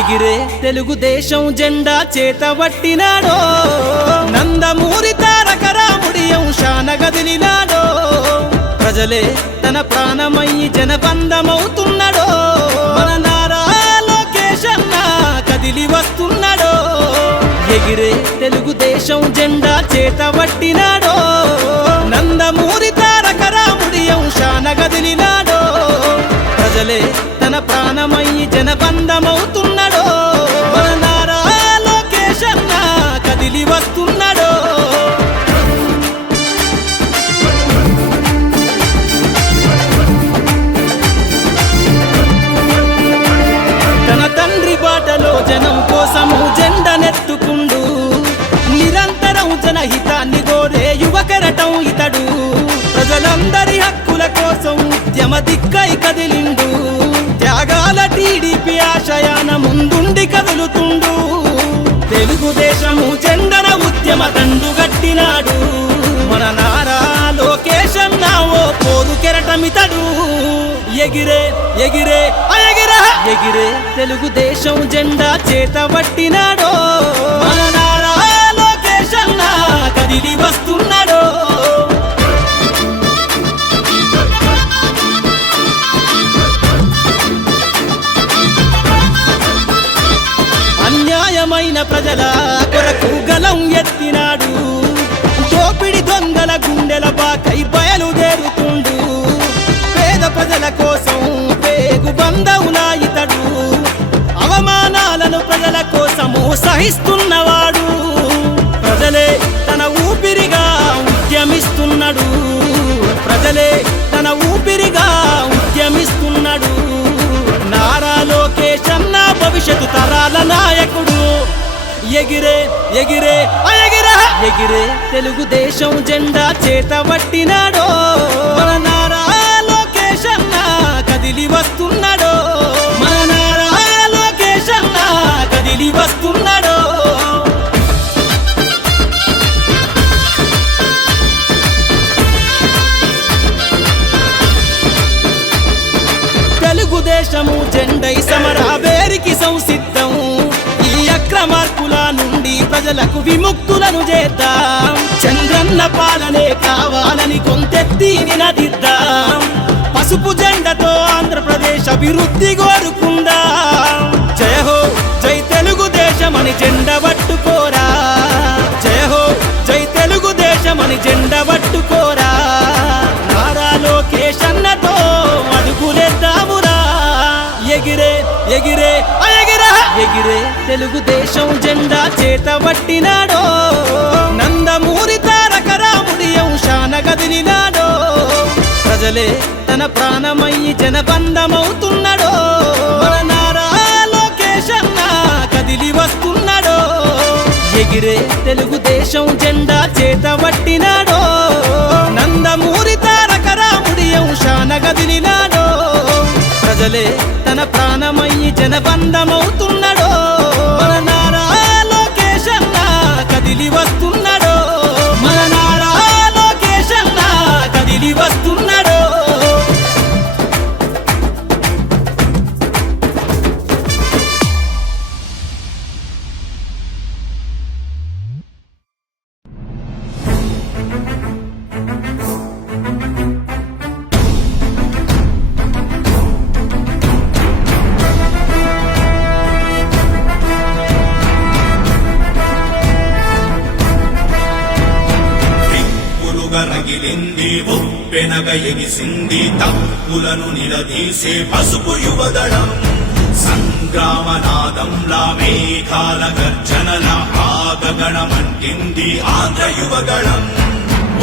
ఎగిరే తెలుగుదేశం జెండా చేతబట్టినాడో నందమూరి తారక రాముడి అంశాన గదిలినాడో ప్రజలే తన ప్రాణమయ్యి జనబంధమవుతున్నాడో మన నారా లోకేష్ అన్న కదిలి వస్తున్నాడో ఎగిరే తెలుగుదేశం జెండా చేతబట్టినాడో నందమూరి తారక రాముడి అంశాన గదిలినాడో ప్రజలే తన ప్రాణమయ్యి జనబంధమవుతున్నాడో మన నారా లోకేష్ అన్న కదిలి వస్తున్నాడో తన తండ్రి బాటలో జనం కోసము జెండనెత్తుకుండు నిరంతరం జనహితాన్ని కోరే యువకెరటం ఇతడు ప్రజలందరి హక్కుల కోసం ఉద్యమ దిక్కై కదిలిండు త్యాగాల టీడీపీ ఆశయాన ముందుండి కదులుతుండు తెలుగుదేశము జెండన ఉద్యమ దండుగట్టినాడు మన నారా లోకేష్ అన్న ఓ పోరు కెరటమితడు ఎగిరే ఎగిరే ఎగిరే ఎగిరే తెలుగుదేశం జెండా చేతబట్టినాడో మన నారా లోకేష్ అన్న కదిలి వస్తున్నాడో అన్యాయమైన ప్రజల కొరకు గలం ఎత్తినాడు దోపిడి దొంగల గుండెల బాకై బయలుదేరుతుండు పేద ప్రజల కోసం పేగు బంధవులా ఇతడు అవమానాలను ప్రజల కోసము సహిస్తున్నవాడు ప్రజలే తన ఊపిరిగా ఉద్యమిస్తున్నాడు ప్రజలే తన ఊపిరిగా ఉద్యమిస్తున్నాడు నారా లోకేష్ అన్న భవిష్యత్తు తరాల నాయకుడు ఎగిరే ఎగిరే ఎగిరే ఎగిరే తెలుగుదేశం జెండా చేతబట్టినాడో మన నారా లోకేష్ అన్న కదిలి వస్తున్నాడో మన నారా లోకేష్ అన్న కదిలి వస్తున్నాడో తెలుగుదేశము జెండై సమరావేరికి సంసిద్ధం ఈ అక్రమార్కుల నుండి ప్రజలకు విముక్తులను చేద్దాం చంద్రన్న పాలనే కావాలని కొంతెత్తి నినదిద్దాం పసుపు జెండతో ఆంధ్రప్రదేశ్ అభివృద్ధి కోరుకుందాం జయ హో జై తెలుగుదేశం అని జెండ పట్టుకోరా జయ హో జై తెలుగుదేశం అని జెండ పట్టుకోరా నారా లోకేష్ అన్నతో అడుగులేద్దామురా ఎగిరే ఎగిరే ఎగిరే ఎగిరే తెలుగుదేశం జెండా చేతబట్టినాడో నందమూరి తారక రాముడి అంశాన గదిలినాడో ప్రజలే తన ప్రాణమయ్యి జనబంధమవుతున్నాడో మన నారా లోకేష్ అన్న కదిలి వస్తున్నాడో ఎగిరే తెలుగుదేశం జెండా చేతబట్టినాడో నందమూరి తారక రాముడి అంశాన గదిలినాడో ప్రజలే తన ప్రాణమయ్యి జనబంధమవుతున్నాడో మన నారా లోకేష్ అన్న కదిలి వస్తున్నాడో మన నారా లోకేష్ అన్న కదిలి వస్తున్నాడో ఉప్పెనగ ఎగిసింది తప్పులను నిలదీసే పసుపు యువదళం సంగ్రామనాదంలా మేఘాల గర్జనల ఆగగణమంటింది ఆంధ్ర యువగళం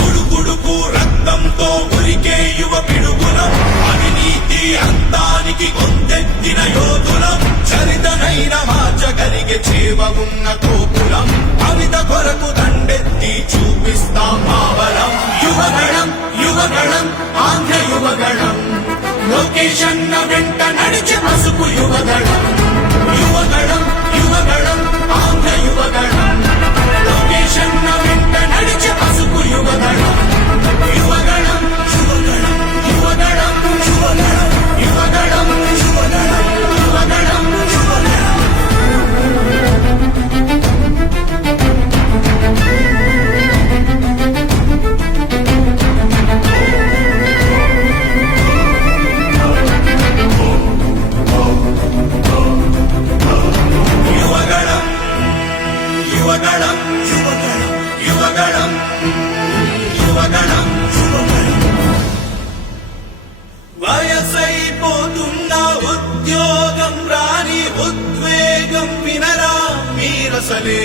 ఉడుకుడుకు రక్తంతో ఉరికే యువ పిడుగులం అవినీతి అంతానికి కొందెత్తిన యోధులం చరితనైన మార్చగలిగే చేవ ఉన్న కోపులం కవిత కొరకు దండెత్తి చూపిస్తాం మావలం యువగణం యువగణం ఆంధ్ర యువగణం లోకేష్ అన్న వెంట నడిచే పసుపు యువగణం యువగణం యువగణం ఆంధ్ర యువగణం లోకేష్ అన్న వెంట నడిచే పసుపు యువగణం యువగణం యువగణం యువగణం యువగణం యువగణం యువగణం యువగణం యువగణం యువగళం యువగళం యువగళం యువగళం వయసైపోతున్న ఉద్యోగం రాని ఉద్వేగం వినరా మీరసలే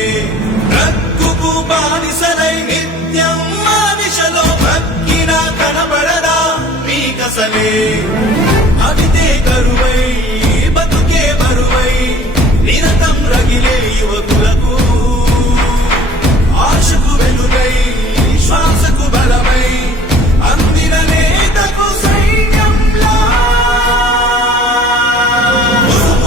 రక్కుకు బానిసలై నిత్యం మానిషలో భక్కిన కనబడరా మీకసలే అవితే కరువై బతుకే బరువై నిరతం రగిలే యువకులకు ఆశకు వెలుగై శ్వాసకు బలమై అందిన నేతకు సైన్యంలా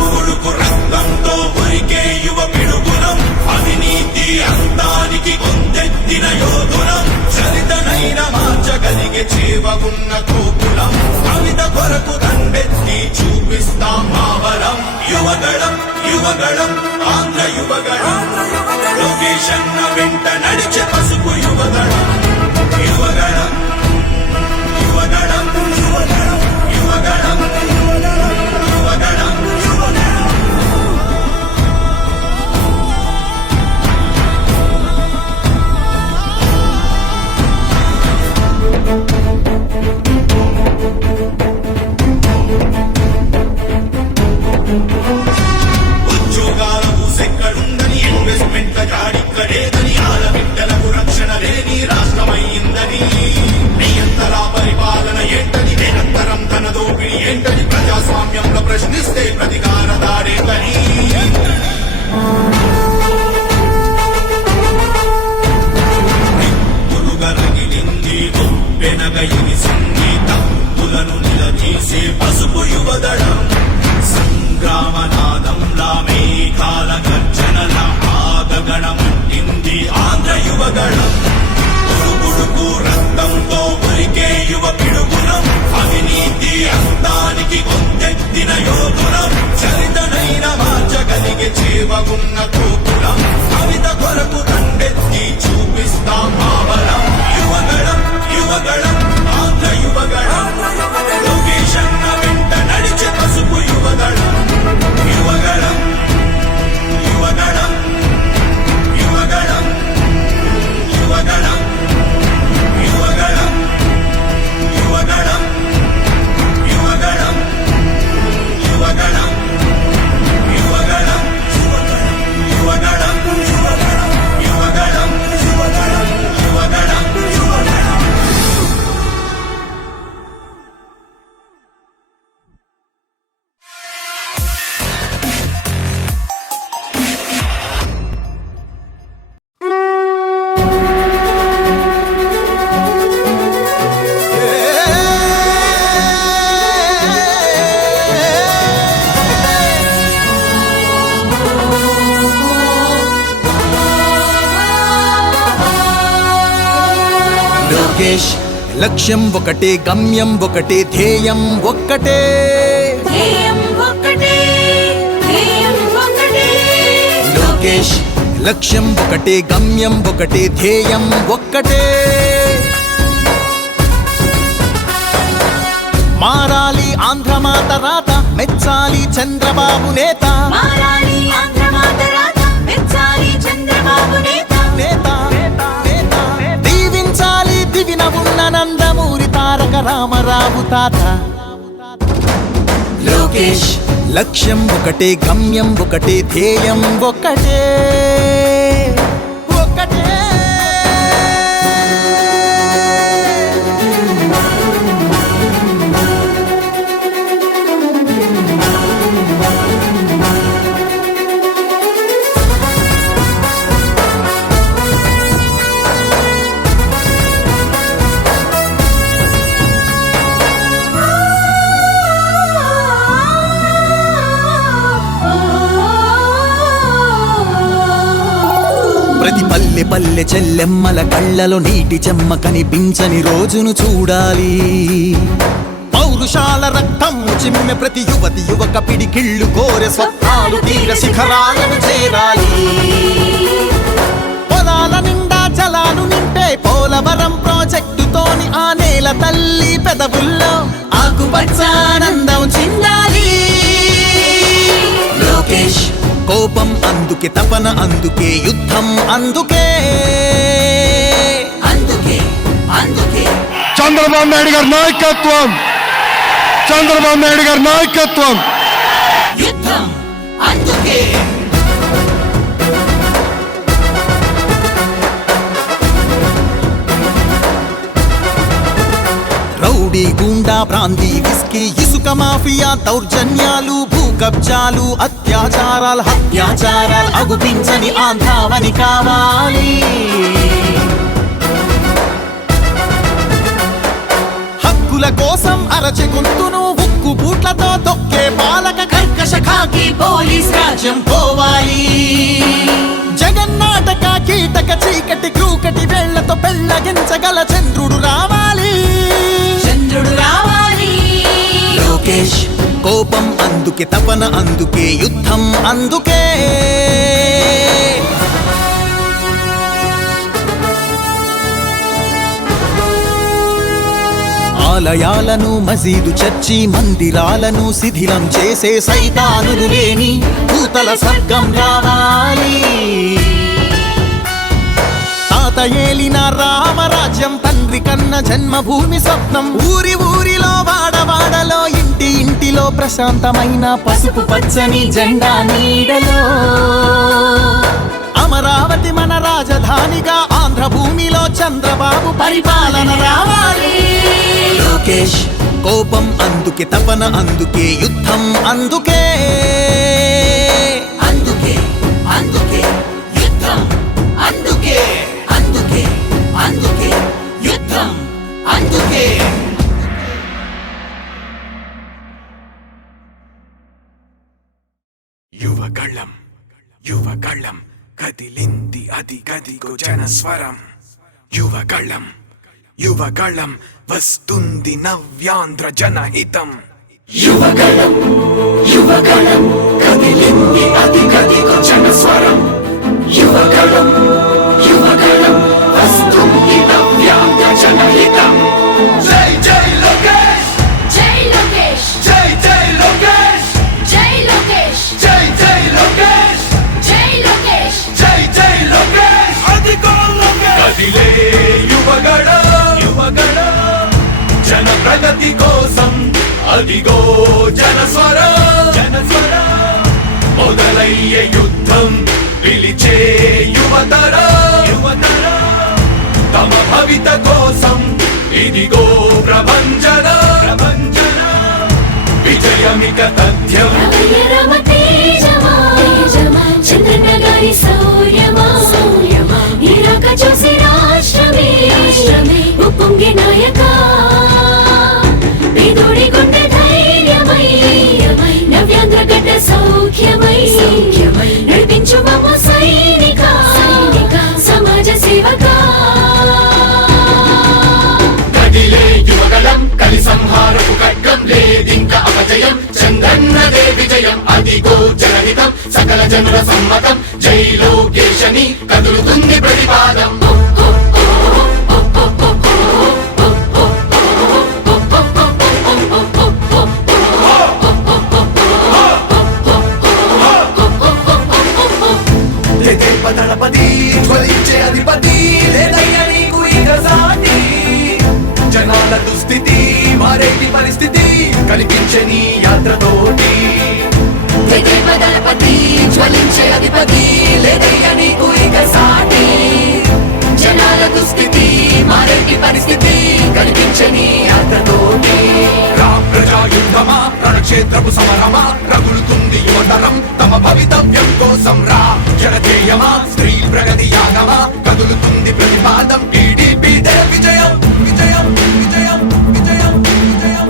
ఉడుకు రక్తంతో ఉరికే యువ పిడుగులం అవినీతి అంతానికి కొందెత్తిన యోధులం చరితనైన మార్చగలిగే చేవ ఉన్న కోపులం కవిత కొరకు దండెత్తి చూపిస్తాం మావరం యువగళం యువగళం ఆంధ్ర యువగళం లొకేషన్ వెంట నడిచే పసుపు యువగళం యువగళం యువగళం యువగళం యువగళం యువగళం యువగళం ఉద్యోగాల ఊసెక్కడుందని ఇన్వెస్ట్మెంట్ల జాడిక్కడేదని ఆడబిడ్డలకు రక్షణ లేని రాష్ట్రమయ్యిందని నియంతలా పరిపాలన ఏంటని నిరంతరం తన దోపిడి ఏంటని ప్రజాస్వామ్యంలో ప్రశ్నిస్తే ప్రతికార దాడేంటని రగిలింది వెనగయిని సంగీతం పులను నిలదీసే పసుపు యువదళం సంగ్రామనాదంలా మేఘాల గర్జనల ఆగగణమంటింది ఆంధ్ర యువగళం ఉడుకు రక్తంతో ఉరికే యువ పిడుగులం అవినీతి అంతానికి కొందెత్తిన యోధులం చరితనైన మార్చగలిగే చేవ ఉన్న కోపులం కవిత కొరకు దండెత్తి చూపిస్తాం మావలం యువగళం యువగళం ఆంధ్ర యువగళం లొకేషన్ వెంట నడిచే పసుపు యువగళం యువగళం యువగళం యువగళం యువగళం యువగళం యువగళం యువగళం యువగళం యువగళం యువగళం యువగళం యువగళం యువగళం యువగళం లోకేష్ లక్ష్యం ఒకటే గమ్యం ఒకటే ధ్యేయం ఒక్కటే ధ్యేయం ఒక్కటే ధ్యేయం ఒక్కటే లోకేష్ లక్ష్యం ఒకటే గమ్యం ఒకటే ధ్యేయం ఒక్కటే మారాలి ఆంధ్రమాత రాత మెచ్చాలి చంద్రబాబు నేత మారాలి ఆంధ్రమాత రాత మెచ్చాలి చంద్రబాబు నేత నేత నేత దీవించాలి దివిన ఉన్న నందమూరి తారక రామరావు తాత లోకేష్ లక్ష్యం ఒకటే గమ్యం ఒకటే ధ్యేయం ఒకటే ఒకటే ప్రతి పల్లె పల్లె చెల్లెమ్మల కళ్ళలో నీటి చెమ్మ కనిపించని రోజును చూడాలి పౌరుషాల రక్తం చిమ్మె ప్రతి యువతి యువక పిడికిళ్ళు కోరె స్వప్నాలు తీర శిఖరాలను చేరాలి పొలాల నిండా జలాలు నింపే పోలవరం ప్రాజెక్టుతోని ఆ నేల తల్లి పెదవుల్లో ఆకుపచ్చ ఆనందం చిందాలి లోకేష్ కోప కోపం అందుకే తపన అందుకే యుద్ధం అందుకే అందుకే అందుకే చంద్రబాబు నాయుడు గారి నాయకత్వం, చంద్రబాబు నాయుడు గారి నాయకత్వం. యుద్ధం అందుకే రౌడీ గూండా ప్రాంతీ విస్కీ ఇసుక మాఫియా దౌర్జన్యాలు భూ కబ్జాలు అత్యాచారాలు హత్యాచారాలు అగుపించని ఆంధ్రావని కావాలి. హక్కుల కోసం అరచె గొంతును ఉక్కు బూట్లతో తొక్కే పాలక కర్కశ ఖాకీ పోలీస్ రాజ్యం పోవాలి. జగన్నాటక కీటక చీకటి క్రూకటి వేళ్లతో పెళ్ళగించగల చంద్రుడు రావాలి. చంద్రుడు రావాలి. లోకేష్ కోపం అందుకే తపన అందుకే యుద్ధం అందుకే ఆలయాలను మసీదు చర్చి మందిరాలను శిథిలం చేసే సైతానులు లేని భూతల స్వర్గం రావాలి. తాత ఏలిన రామరాజ్యం తండ్రి కన్న జన్మభూమి స్వప్నం ఊరి ఊరిలో వాడవాడలో ఇంటి ఇంటిలో ప్రశాంతమైన పసుపు పచ్చని జెండా నీడలో అమరావతి మన రాజధానిగా ఆంధ్ర భూమిలో చంద్రబాబు పరిపాలన రావాలి. లోకేష్ కోపం అందుకే తపన అందుకే యుద్ధం అందుకే అందుకే అందుకే యుద్ధం అందుకే అందుకే అందుకే యుద్ధం అందుకే యువగళం యువగళం కదిలింది అది గదిగో జనస్వరం. యువగళం యువగళం వస్తుంది నవ్యాంధ్ర జనహితం. యువగళం యువగళం కదిలింది అది గదిగో జనస్వరం. యువగళం యువగళం వస్తుంది నవ్యాంధ్ర జనహితం. జై జై లోకేష్, జై లోకేష్, జై జై లోకేష్, జై లోకేష్, జై జై లోకేష్, జై లోకేష్. జై జై లోకేష్. అదిగో లోకేష్ కదిలే యువగళ యువగళ జన ప్రగతి కోసం అదిగో జనస్వర జనస్వర మొదలయ్యే యుద్ధం పిలిచే యువతర యువతర తమ భవిత కోసం ఇదిగో ప్రభంజన ప్రభంజన విజయమిక తథ్యం. రమయ రమ తేజమా చంద్రన్న గారి శౌర్యమా నీరాక చూసి రాష్ట్రమే ఉప్పొంగే నాయక పేదోడి గుండె ధైర్యమై నవ్యాంధ్ర గడ్డ సౌఖ్యమై నడిపించు మమ్మ సైనిక సమాజ సేవక. కదిలే యువగలం కలి సంహారపు ఖడ్గం లేదింక అపజయం. చంద్రన్నదే విజయం అదిగో జనహితం సకల జనుల సమ్మతం. జై లోకేశని కదులుతుంది ప్రతిపాదం. దళపతి జ్వలించే అధిపతి లేదయ్య నీకు ఇక సాటి. జనాల దుస్థితి మారేటి పరిస్థితి కల్పించే నీ యాత్రతోటి. దళపతి జ్వలించే అధిపతి లేదయ్య నీకు ఇక సాటి. జనాల దుస్థితి మారేటి పరిస్థితి కల్పించే నీ యాత్రతోటి. రా ప్రజాయుద్ధమా రణక్షేత్రపు సమరమా రగులుతుంది యువతరం తమ భవితవ్యం కోసం. రా జనజేయమా స్త్రీ ప్రగతి యాగమా కదులుతుంది ప్రతిపాదం. టీడీపీ విజయం విజయం విజయం విజయం విజయం.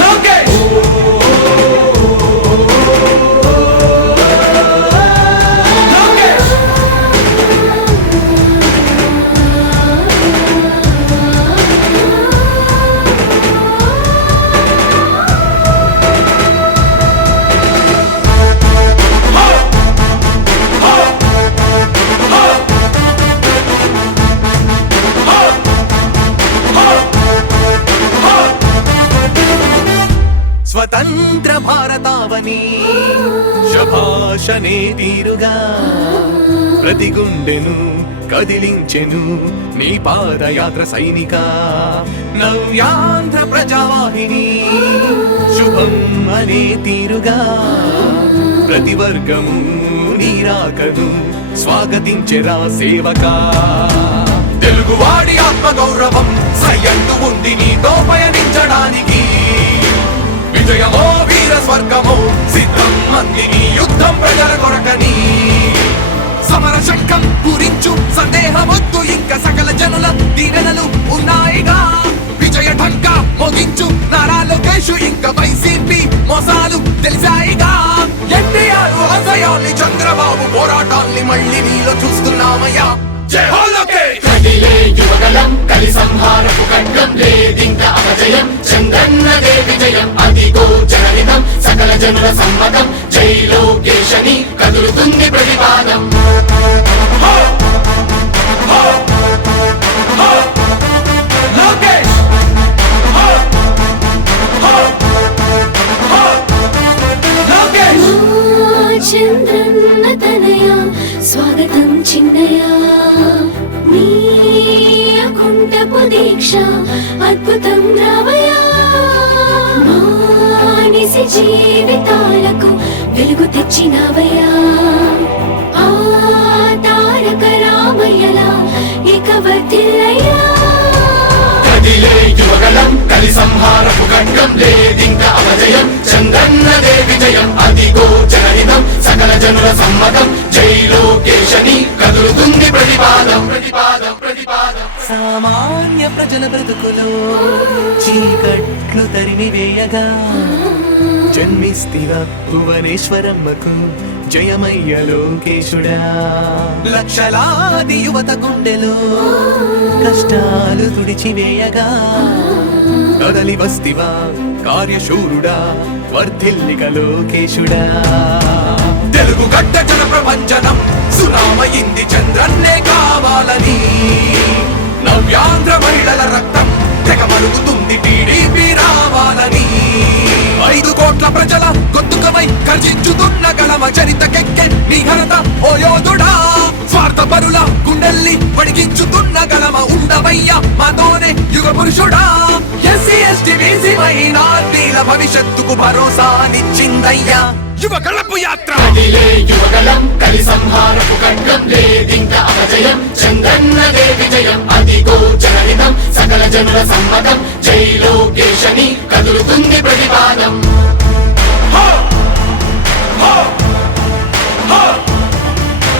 లోకేష్ లోకేష్ స్వతంత్ర భారతావని శభాషనే తీరుగా ప్రతి గుండెను కదిలించెను నీ పాదయాత్ర సైనిక నవ్యాంధ్ర ప్రజావాహిని శుభం అనే తీరుగా ప్రతి వర్గము నీరాకను స్వాగతించెరా సేవకా తెలుగువాడి ఆత్మగౌరవం సయ్యంటూ ఉంది నీతో పయనించడానికి విజయమో వీర స్వర్గమో సిద్ధం మందిని యుద్ధం ప్రజల కొరకని సమర శంఖం పూరించు సందేహమొద్దు ఇంకా సకల జనుల దీవెనలు ఉన్నాయిగా విజయ ఢంక మోగించు నారా లోకేష్ ఇంకా వైసీపీ మోసాలు తెలిసాయిగా ఎన్టీఆర్ ఆశయాల్ని చంద్రబాబు పోరాటాల్ని మళ్ళీ నీలో చూస్తున్నామయ్యా జై హో లోకేష్ కదిలే యువగలం కలి సంహారపు ఖడ్గం లేదింక అపజయం చంద్రన్నదే విజయం అదిగో జనహితం సకల జనుల సమ్మతం జై లోకేశని కదులుతుంది ప్రతిపాదం లోకేష్ లోకేష్ చంద్రన్న తనయ స్వాగతం చిన్నయ నీ అకుంఠపు దీక్ష అద్భుతం రావయ మానిసి జీవితాలకు వెలుగు తెచ్చినవయ్యా ఆ తారక రామయ్యలా ఇక వర్ధిల్లయ్యా కదిలే యువగలం కలి సంహారపు ఖడ్గం లేదింక అపజయం చంద్రన్నదే విజయం అదిగో జనహితం సకల జనుల సమ్మతం జై లోకేశని కదులుతుంది ప్రతిపాదం ప్రతిపాదం ప్రతిపాదం సామాన్య ప్రజల బ్రతుకులో చీకట్లు తరిమి వేయగా జన్మిస్తివా భువనేశ్వరమ్మకు జయమయ్య లోకేశుడా లక్షలాది యువత గుండెలో కష్టాలు తుడిచివేయగా కదలి వస్తివా కార్యశూరుడా వర్ధిల్లిక లోకేశుడా తెలుగు గడ్డ జన ప్రపంచనం సునామయింది చంద్రన్నే కావాలని నవ్యాంధ్ర మహిళల రక్తం తెగ మరుగుతుంది టీడీపీ రావాలని 5 కోట్ల ప్రజల గొంతుకమై గర్జించుతున్న గళమ చరితకెక్కె నీ ఘనత ఓ యోధుడా స్వార్థ పరుల గుండెల్ని వడిగించుతున్న గళమ ఉండవయ్యా మాతోనే యుగ పురుషుడా ఎస్సీ ఎస్టీ బీసీ మైనార్టీల భవిష్యత్తుకు భరోసానిచ్చిందయ్యా యువ గళపు యాత్ర కదిలే యువగలం కలి సంహారపు ఖడ్గం లేదింక అపజయం చంద్రన్నదే విజయం అదిగో జనహితం సకల జనుల సమ్మతం జై లోకేశని కదులుతుంది ప్రతిపాదం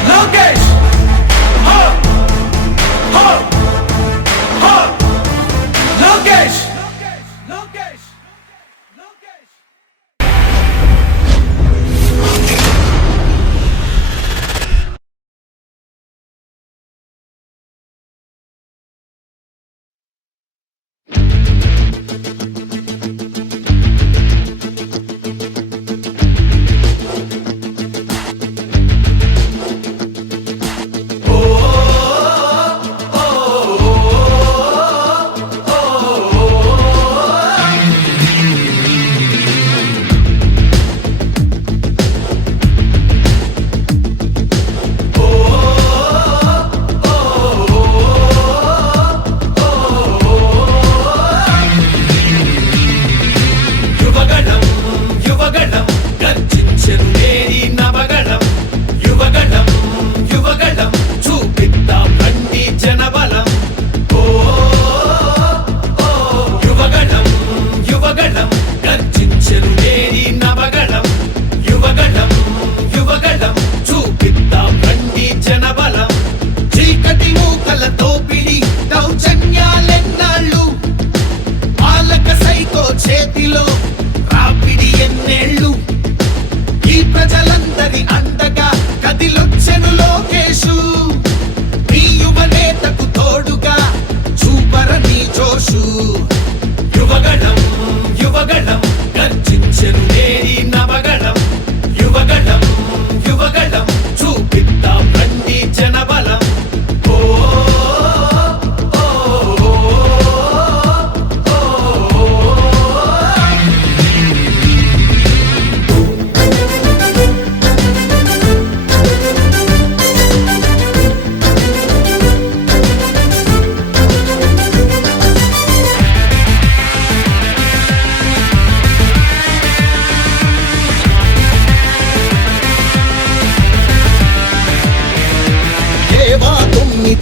లోకేష్ లోకేష్ లోకేష్ లోకేష్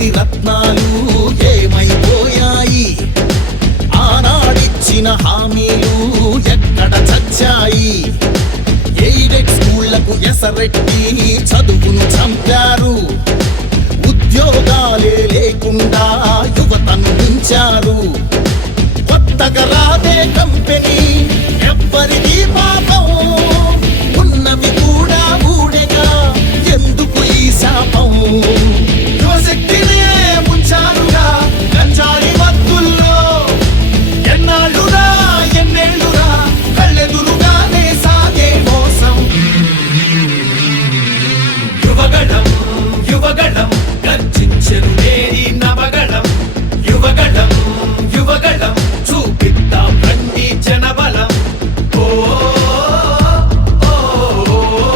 నేటి రత్నాలు ఏమైపోయాయి? ఆనాడిచ్చిన హామీలు ఎక్కడ చచ్చాయి? ఎయిడెడ్ స్కూళ్లకు ఎసరెట్టి చదువును చంపారు. ఉద్యోగాలే లేకుండా యువతను మించారు. కొత్తగా రాదే కంపెనీ ఎవ్వరిది పాపం, ఉన్నవి కూడా ఊడెగా ఎందుకు ఈ శాపం? యువశక్తినే ముంచారుగా గంజాయి మత్తుల్లో, ఎన్నాళ్ళురా ఎన్నేళ్ళురా కళ్ళెదురుగానే సాగే మోసం. యువగళం యువగళం గర్జించెను నేరి నవగళం. యువగళం యువగళం చూపిద్దాం రండి జనబలం. ఓ ఓ, ఓ, ఓ,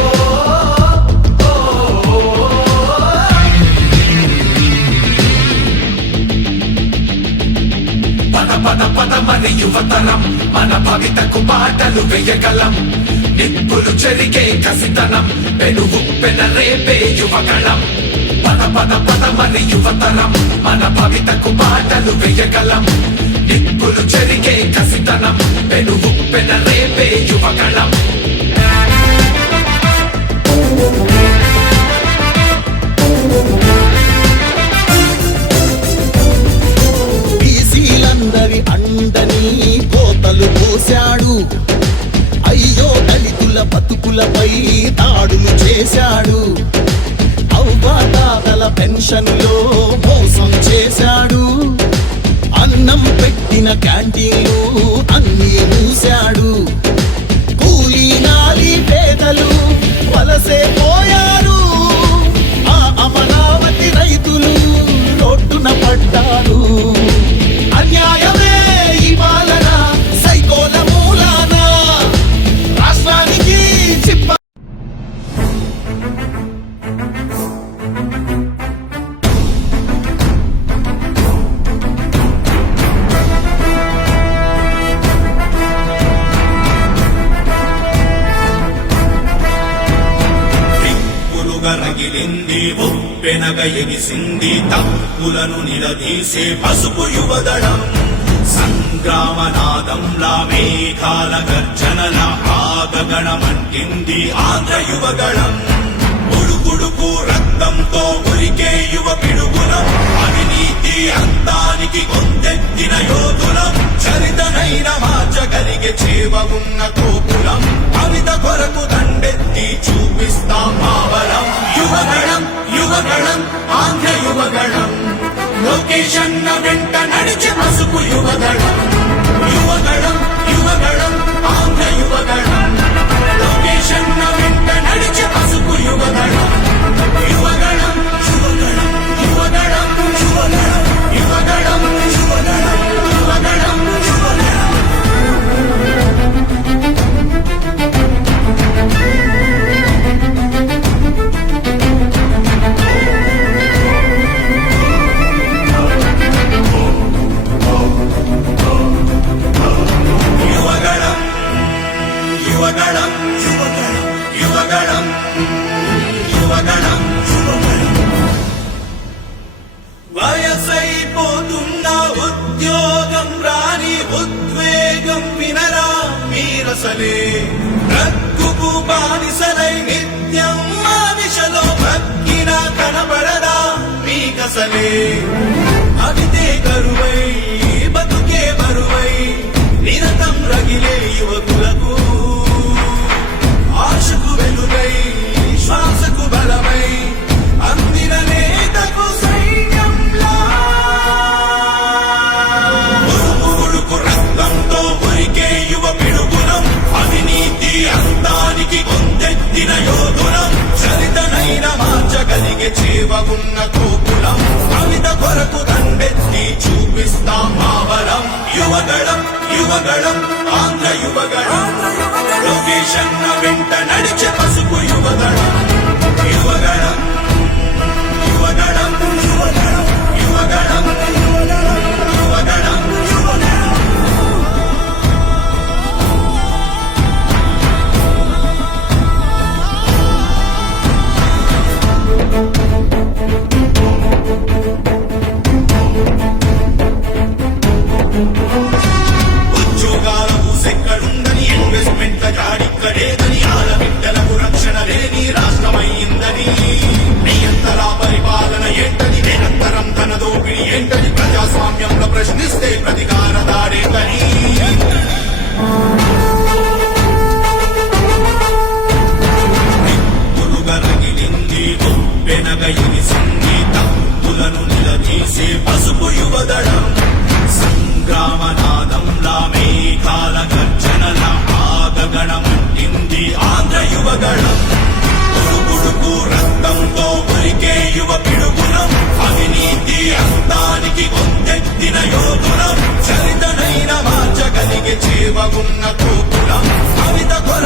ఓ. పద పద పద మరి యువతరం, మన భవితకు బాటలు వేయగలం. నిప్పులు చెరిగే కసితనం, పెనుగు పెనరేపే యువగళం. పద పద పద మరి యువతరం, మన భవితకు బాటలు వేయగలం. నిప్పులు చెరిగే కసితనం, పెనుగు పెనరేపే యువగళం. బీసీలందరి అండని కోతలు పోశాడు. అయ్యో దళితుల బతుకులపై దాడులు చేశాడు. అవ్వాతాతల పెన్షన్లో మోసం చేశాడు. అన్నం పెట్టిన క్యాంటీన్లు అన్నీ మూశాడు. కూలీ నాలి పేదలు వలసే పోయారు. ఆ అమరావతి రైతులు రోడ్డున పడ్డారు. అన్యాయమే ఈ పాలన సైకోల మూలాన రాష్ట్రానికి చిప్ప. దిక్కులుగా రగిలింది ఉప్పెనగ ఎగిసింది, తప్పులను నిలదీసే పసుపు యువదళం. సంగ్రామనాదంలా మేఘాల గర్జనల ఆగగణమంటింది ఆంధ్ర యువగళం. ఉడుకుడుకు రక్తంతో ఉరికే యువ పిడుగులం, అవినీతి అంతానికి గొంతెత్తిన యోధులం. చరితనైన మార్చగలిగే చేవ ఉన్న కోపులం, కవిత కొరకు దండెత్తి చూపిస్తాం మావలం. యువగళం యువగళం ఆంధ్ర యువగళం, లోకేశన్న వెంట నడిచే పసుపు యువగళం. యువగళం యువగళం ఆంధ్ర యువగళం, లోకేశన్న వెంట నడిచే పసుపు యువగళం. యువగళం యువగళం యువగళం యువగళం యువగళం యువగళం యువగళం యువగళం. యువగళం యువగళం యువగళం యువగళం యువగళం. వయసైపోతున్న ఉద్యోగం రాని ఉద్వేగం వినరా మీరసలే. రక్కుకు బానిసలై నిత్యం మానిషలో భక్కినా కనబడదా మీకసలే. అవితే కరువై బతుకే బరువై నిరతం రగిలే యువకులకు, ఆశకు వెలుగై శ్వాసకు బలమై అందిన నేతకు సైన్యంలా. ఉడుకు రక్తంతో ఉరికే యువ పిడుగులం, అవినీతి అంతానికి గొంతెత్తిన యోధులం. చరితనైన మార్చగలిగే చేవ ఉన్న కోపులం, కవిత కొరకు దండెత్తి చూపిస్తాం మావలం. యువగళం యువగళం ఆంధ్ర యువగళం, లోకేశన్న వెంట నడిచే పసుపు యువగళం. యువగళం యువగళం యువగళం యువగళం యువగళం యువగళం. ఒక్కడేదని ఆడబిడ్డలకు రక్షణ లేని రాష్ట్రమైందని నియంతర పరిపాలన ఏంటని నిరంతరం తన దోపిడి ఏంటని ప్రజాస్వామ్యంలో ప్రశ్నిస్తే ప్రతికార దాడేంటని రగిలింది వెనగయిని సంగీతం తులను నిలదీసే పసుపు యువదళం సంగ్రామనాదంలా మేఘాల గర్జనల ఆగగణమంటింది ఆంధ్ర యువగణం ఉడుకుడుకు రక్తంతో ఉరికే యువ పిడుగునం అవినీతి అంతానికి కొందెత్తిన యోధులం చరితనైన మార్చగలిగే చేవగున్న కూతురం కవిత కొర